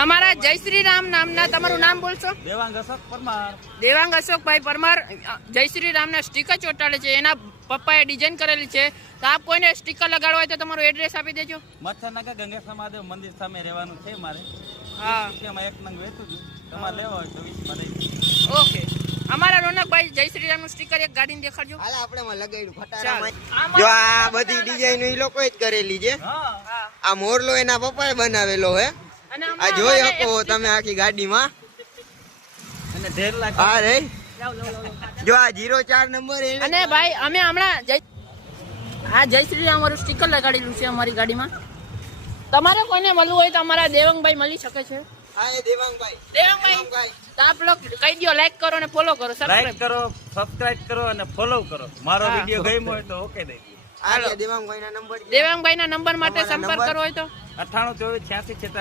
અમારા જય શ્રી રામ નામના તમારું નામ બોલશો? દેવાંગ અશોક પરમાર. દેવાંગ અશોકભાઈ પરમાર જય શ્રી રામના સ્ટીકર ચોંટાડે છે, એના પપ્પાએ ડિઝાઇન કરેલી છે. તો આપ કોઈને સ્ટીકર લગાડવા હોય તો તમારું એડ્રેસ આપી દેજો. મચ્છરનગર ગંગેશ્વર મહાદેવ મંદિર સામે રહેવાનું છે મારે. હા, એમાં એક નંગ વેચું છું, તમારે લેવો હોય તો 20 માં દઈ. ઓકે. અમારા રોનકભાઈ જય શ્રી રામનું સ્ટીકર એક ગાડીને દેખાડજો. હાલ આપણે માં લગાડ્યું ચાલો. ફટારામાં. જો આ બધી ડિઝાઇન એ લોકોએ જ કરેલી છે. હા, હા. આ મોરલો એના પપ્પાએ બનાવેલો હે. અને આ જોઈ શકો તમે આખી ગાડીમાં. અને 1.5 લાખ. હા રે લાવ, લાવ, લાવ. જો આ 04 નંબર એને અને ભાઈ અમે હમણાં જય શ્રી રામ વાળું સ્ટીકર લગાડેલું છે અમારી ગાડીમાં. તમારે કોઈને મળવું હોય તો અમારા દેવાંગભાઈ મળી શકે છે. હા એ દેવાંગભાઈ. દેવાંગભાઈ તો આપ લોકો કહી દો, લાઈક કરો અને ફોલો કરો, લાઈક સબસ્ક્રાઇબ કરો, સબસ્ક્રાઇબ કરો અને ફોલો કરો. મારો હા. વિડિયો ગમ્યો હોય તો ઓકે દઈ દો. આ છે દેવાંગભાઈના નંબર. દેવાંગભાઈના નંબર માટે તમારા સંપર્ક નંબર? કરવો હોય તો 98 24 86 46